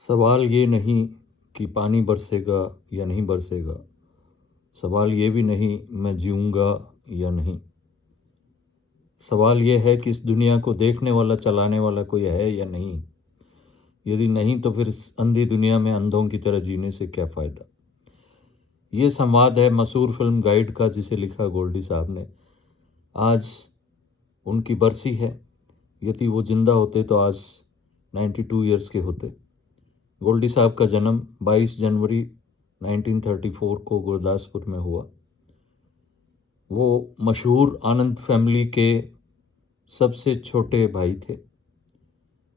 सवाल ये नहीं कि पानी बरसेगा या नहीं बरसेगा। सवाल ये भी नहीं मैं जीऊँगा या नहीं। सवाल ये है कि इस दुनिया को देखने वाला चलाने वाला कोई है या नहीं। यदि नहीं तो फिर इस अंधी दुनिया में अंधों की तरह जीने से क्या फ़ायदा। ये संवाद है मशहूर फिल्म गाइड का, जिसे लिखा गोल्डी साहब ने। आज उनकी बरसी है। यदि वो जिंदा होते तो आज 92 ईयर्स के होते। गोल्डी साहब का जन्म 22 जनवरी 1934 को गुरदासपुर में हुआ। वो मशहूर आनंद फैमिली के सबसे छोटे भाई थे।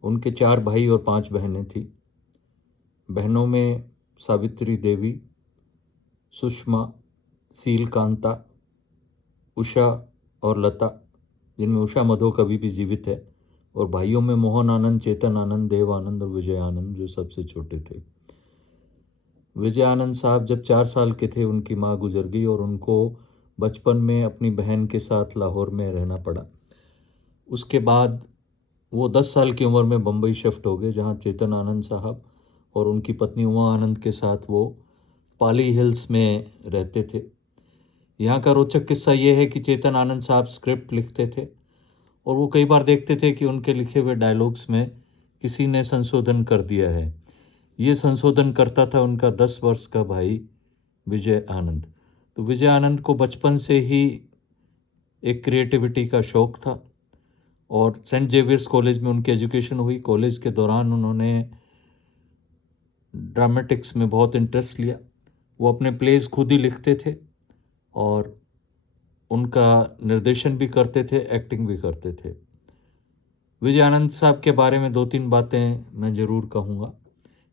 उनके 4 भाई और 5 बहनें थीं। बहनों में सावित्री देवी, सुषमा, सीलकांता, उषा और लता, जिनमें उषा मधोक अभी भी जीवित है। और भाइयों में मोहन आनंद, चेतन आनंद, देव आनंद और विजय आनंद, जो सबसे छोटे थे। विजय आनंद साहब जब 4 साल के थे उनकी माँ गुजर गई और उनको बचपन में अपनी बहन के साथ लाहौर में रहना पड़ा। उसके बाद वो 10 साल की उम्र में बम्बई शिफ्ट हो गए, जहाँ चेतन आनंद साहब और उनकी पत्नी उमा आनंद के साथ वो पाली हिल्स में रहते थे। यहाँ का रोचक किस्सा ये है कि चेतन आनंद साहब स्क्रिप्ट लिखते थे और वो कई बार देखते थे कि उनके लिखे हुए डायलॉग्स में किसी ने संशोधन कर दिया है। ये संशोधन करता था उनका 10 वर्ष का भाई विजय आनंद। तो विजय आनंद को बचपन से ही एक क्रिएटिविटी का शौक था और सेंट जेवियर्स कॉलेज में उनकी एजुकेशन हुई। कॉलेज के दौरान उन्होंने ड्रामेटिक्स में बहुत इंटरेस्ट लिया। वो अपने प्लेज खुद ही लिखते थे और उनका निर्देशन भी करते थे, एक्टिंग भी करते थे। विजय आनंद साहब के बारे में 2-3 बातें मैं ज़रूर कहूँगा।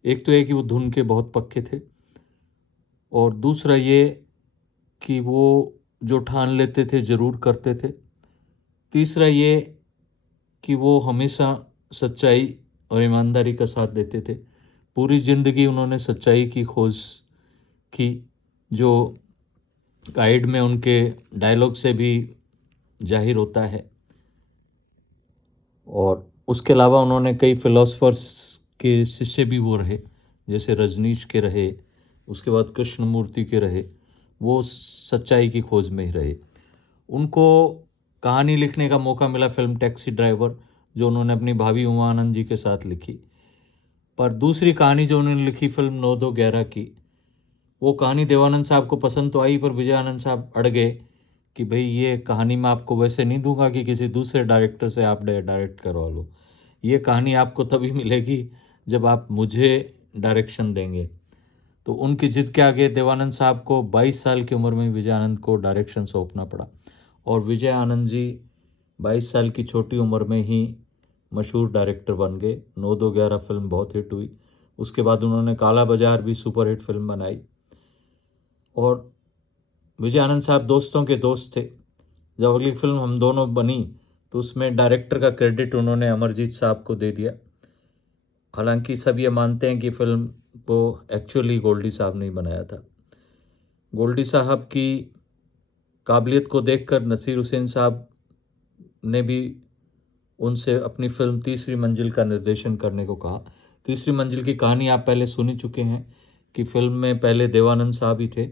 एक तो ये कि वो धुन के बहुत पक्के थे और दूसरा ये कि वो जो ठान लेते थे ज़रूर करते थे। तीसरा ये कि वो हमेशा सच्चाई और ईमानदारी का साथ देते थे। पूरी ज़िंदगी उन्होंने सच्चाई की खोज की, जो गाइड में उनके डायलॉग से भी जाहिर होता है। और उसके अलावा उन्होंने कई फिलोसफर्स के शिष्य भी वो रहे, जैसे रजनीश के रहे, उसके बाद कृष्णमूर्ति के रहे। वो सच्चाई की खोज में ही रहे। उनको कहानी लिखने का मौका मिला फिल्म टैक्सी ड्राइवर, जो उन्होंने अपनी भाभी उमा आनंद जी के साथ लिखी। पर दूसरी कहानी जो उन्होंने लिखी फिल्म 9-2-11 की, वो कहानी देवानंद साहब को पसंद तो आई, पर विजय आनंद साहब अड़ गए कि भाई ये कहानी मैं आपको वैसे नहीं दूंगा कि किसी दूसरे डायरेक्टर से आप डायरेक्ट करवा लो। ये कहानी आपको तभी मिलेगी जब आप मुझे डायरेक्शन देंगे। तो उनकी जिद के आगे देवानंद साहब को 22 साल की उम्र में विजय आनंद को डायरेक्शन सौंपना पड़ा और विजय आनंद जी 22 साल की छोटी उम्र में ही मशहूर डायरेक्टर बन गए। 9-2-11 फिल्म बहुत हिट हुई। उसके बाद उन्होंने काला बाजार भी सुपर हिट फिल्म बनाई। और विजय आनंद साहब दोस्तों के दोस्त थे। जब अगली फिल्म हम दोनों बनी तो उसमें डायरेक्टर का क्रेडिट उन्होंने अमरजीत साहब को दे दिया। हालांकि सब ये मानते हैं कि फिल्म को एक्चुअली गोल्डी साहब ने ही बनाया था। गोल्डी साहब की काबिलियत को देखकर नसीर हुसैन साहब ने भी उनसे अपनी फिल्म तीसरी मंजिल का निर्देशन करने को कहा। तीसरी मंजिल की कहानी आप पहले सुन ही चुके हैं कि फिल्म में पहले देवानंद साहब ही थे।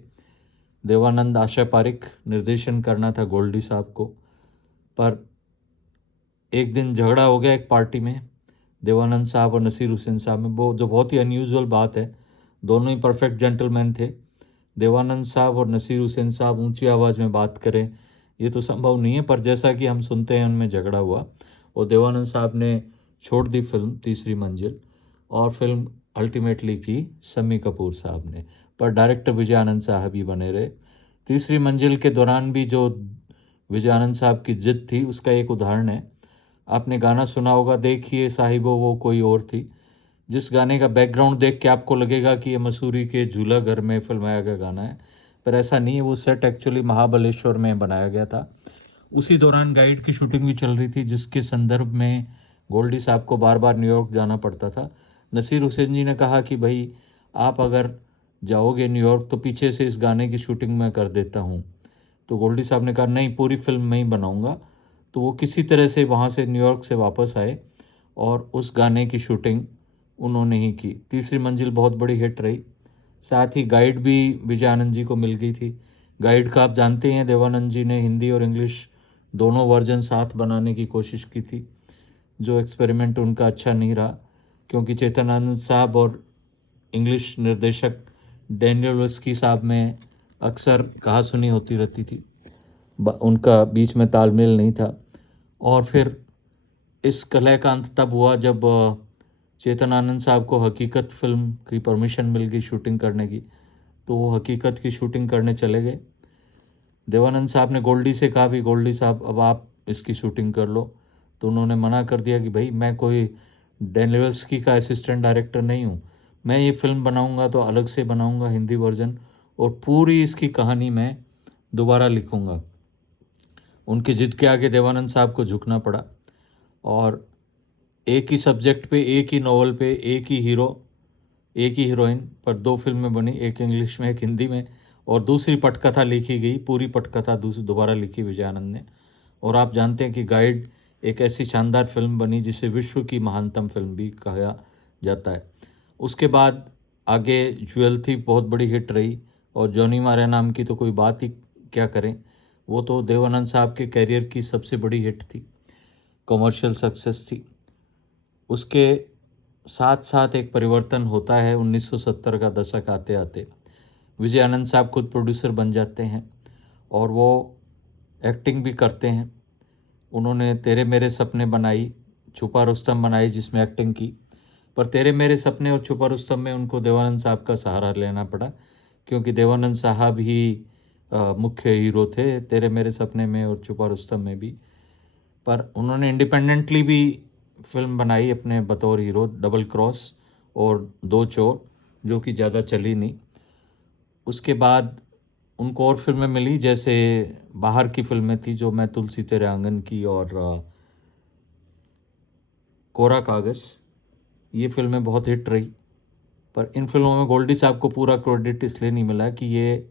देवानंद, आशा पारिक, निर्देशन करना था गोल्डी साहब को। पर एक दिन झगड़ा हो गया एक पार्टी में देवानंद साहब और नसीर हुसैन साहब में, वो जो बहुत ही अनयूजुअल बात है। दोनों ही परफेक्ट जेंटलमैन थे। देवानंद साहब और नसीर हुसैन साहब ऊंची आवाज़ में बात करें ये तो संभव नहीं है, पर जैसा कि हम सुनते हैं उनमें झगड़ा हुआ और देवानंद साहब ने छोड़ दी फिल्म तीसरी मंजिल और फिल्म अल्टीमेटली की शम्मी कपूर साहब ने, पर डायरेक्टर विजय आनंद साहब ही बने रहे। तीसरी मंजिल के दौरान भी जो विजय आनंद साहब की जिद थी उसका एक उदाहरण है। आपने गाना सुना होगा, देखिए साहिबो वो कोई और थी, जिस गाने का बैकग्राउंड देख के आपको लगेगा कि ये मसूरी के झूला घर में फिल्माया गया गाना है, पर ऐसा नहीं है। वो सेट एक्चुअली महाबलेश्वर में बनाया गया था। उसी दौरान गाइड की शूटिंग भी चल रही थी, जिसके संदर्भ में गोल्डी साहब को बार बार न्यूयॉर्क जाना पड़ता था। नसीर हुसैन जी ने कहा कि भाई आप अगर जाओगे न्यूयॉर्क तो पीछे से इस गाने की शूटिंग मैं कर देता हूँ। तो गोल्डी साहब ने कहा नहीं, पूरी फिल्म मैं ही बनाऊँगा। तो वो किसी तरह से वहाँ से न्यूयॉर्क से वापस आए और उस गाने की शूटिंग उन्होंने ही की। तीसरी मंजिल बहुत बड़ी हिट रही। साथ ही गाइड भी विजय आनंद जी को मिल गई थी। गाइड का आप जानते हैं, देवानंद जी ने हिंदी और इंग्लिश दोनों वर्जन साथ बनाने की कोशिश की थी, जो एक्सपेरिमेंट उनका अच्छा नहीं रहा, क्योंकि चेतन आनंद साहब और इंग्लिश निर्देशक डैनियल वेस्की साहब में अक्सर कहा सुनी होती रहती थी, उनका बीच में तालमेल नहीं था। और फिर इस कलह का अंत तब हुआ जब चेतन आनंद साहब को हकीकत फिल्म की परमिशन मिल गई शूटिंग करने की, तो वो हकीकत की शूटिंग करने चले गए। देवानंद साहब ने गोल्डी से कहा भी गोल्डी साहब अब आप इसकी शूटिंग कर लो, तो उन्होंने मना कर दिया कि भाई मैं कोई डेनियल्सकी का असिस्टेंट डायरेक्टर नहीं हूँ, मैं ये फिल्म बनाऊँगा तो अलग से बनाऊँगा हिंदी वर्जन, और पूरी इसकी कहानी मैं दोबारा लिखूँगा। उनकी जिद के आगे देवानंद साहब को झुकना पड़ा, और एक ही सब्जेक्ट पे, एक ही नॉवल पे, एक ही हीरो, एक ही हीरोइन पर 2 फिल्में बनी, एक इंग्लिश में एक हिंदी में, और दूसरी पटकथा लिखी गई, पूरी पटकथा दोबारा लिखी विजय आनंद ने। और आप जानते हैं कि गाइड एक ऐसी शानदार फिल्म बनी जिसे विश्व की महानतम फिल्म भी कहा जाता है। उसके बाद आगे ज्वेल थी, बहुत बड़ी हिट रही, और जॉनी मारिया नाम की तो कोई बात ही क्या करें, वो तो देवानंद साहब के कैरियर की सबसे बड़ी हिट थी, कमर्शियल सक्सेस थी। उसके साथ साथ एक परिवर्तन होता है 1970 का दशक आते आते। विजय आनंद साहब खुद प्रोड्यूसर बन जाते हैं और वो एक्टिंग भी करते हैं। उन्होंने तेरे मेरे सपने बनाई, छुपा रुस्तम बनाई जिसमें एक्टिंग की, पर तेरे मेरे सपने और छुपा रुस्तम में उनको देवानंद साहब का सहारा लेना पड़ा, क्योंकि देवानंद साहब ही मुख्य हीरो थे तेरे मेरे सपने में और छुपा रुस्तम में भी। पर उन्होंने इंडिपेंडेंटली भी फिल्म बनाई अपने बतौर हीरो, डबल क्रॉस और दो चोर, जो कि ज़्यादा चली नहीं। उसके बाद उनको और फिल्में मिली, जैसे बाहर की फिल्में थी जो मैं तुलसी तेरे आंगन की और कोरा कागज़, ये फिल्में बहुत हिट रही। पर इन फिल्मों में गोल्डी साहब को पूरा क्रेडिट इसलिए नहीं मिला कि ये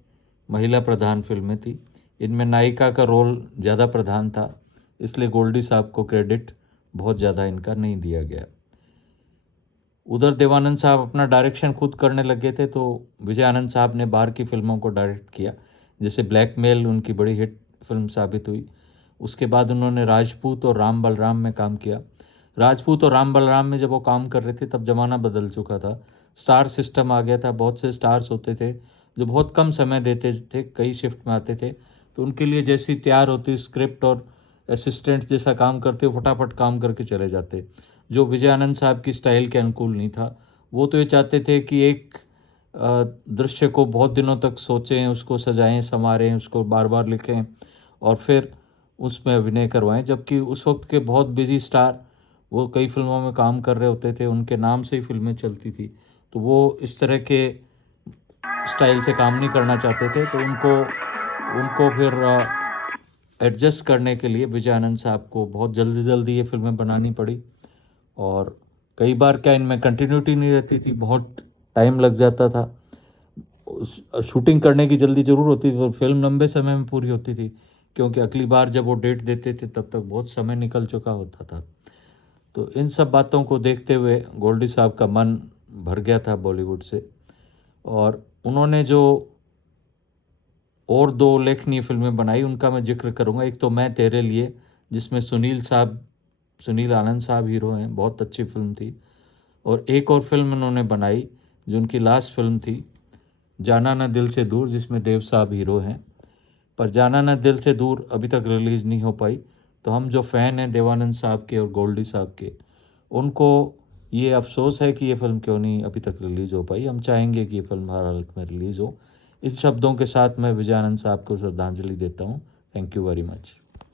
महिला प्रधान फिल्में थी, इनमें नायिका का रोल ज़्यादा प्रधान था, इसलिए गोल्डी साहब को क्रेडिट बहुत ज़्यादा इनका नहीं दिया गया। उधर देवानंद साहब अपना डायरेक्शन खुद करने लगे थे, तो विजय आनंद साहब ने बाहर की फिल्मों को डायरेक्ट किया, जैसे ब्लैकमेल उनकी बड़ी हिट फिल्म साबित हुई। उसके बाद उन्होंने राजपूत और राम बलराम में काम किया। राजपूत और राम बलराम में जब वो काम कर रहे थे तब ज़माना बदल चुका था, स्टार सिस्टम आ गया था, बहुत से स्टार्स होते थे जो बहुत कम समय देते थे, कई शिफ्ट में आते थे, तो उनके लिए जैसी तैयार होती स्क्रिप्ट और असिस्टेंट जैसा काम करते, फटाफट काम करके चले जाते, जो विजय आनंद साहब की स्टाइल के अनुकूल नहीं था। वो तो ये चाहते थे कि एक दृश्य को बहुत दिनों तक सोचें, उसको सजाएं, संवारें, उसको बार बार लिखें और फिर उसमें अभिनय करवाएं, जबकि उस वक्त के बहुत बिजी स्टार वो कई फिल्मों में काम कर रहे होते थे, उनके नाम से ही फिल्में चलती थी, तो वो इस तरह के स्टाइल से काम नहीं करना चाहते थे, तो उनको फिर एडजस्ट करने के लिए विजय आनंद साहब को बहुत जल्दी जल्दी ये फिल्में बनानी पड़ी। और कई बार क्या इनमें कंटिन्यूटी नहीं रहती थी, बहुत टाइम लग जाता था, शूटिंग करने की जल्दी ज़रूर होती थी पर फिल्म लंबे समय में पूरी होती थी, क्योंकि अगली बार जब वो डेट देते थे तब तक बहुत समय निकल चुका होता था। तो इन सब बातों को देखते हुए गोल्डी साहब का मन भर गया था बॉलीवुड से, और उन्होंने जो और 2 उल्लेखनीय फिल्में बनाई उनका मैं जिक्र करूंगा। एक तो मैं तेरे लिए, जिसमें सुनील आनंद साहब हीरो हैं, बहुत अच्छी फिल्म थी। और एक और फिल्म उन्होंने बनाई जो उनकी लास्ट फिल्म थी, जाना ना दिल से दूर, जिसमें देव साहब हीरो हैं। पर जाना ना दिल से दूर अभी तक रिलीज़ नहीं हो पाई, तो हम जो फ़ैन हैं देवानंद साहब के और गोल्डी साहब के, उनको ये अफसोस है कि ये फ़िल्म क्यों नहीं अभी तक रिलीज़ हो पाई। हम चाहेंगे कि ये फ़िल्म हर हालत में रिलीज़ हो। इस शब्दों के साथ मैं विजय आनंद साहब को श्रद्धांजलि देता हूँ। Thank you very much.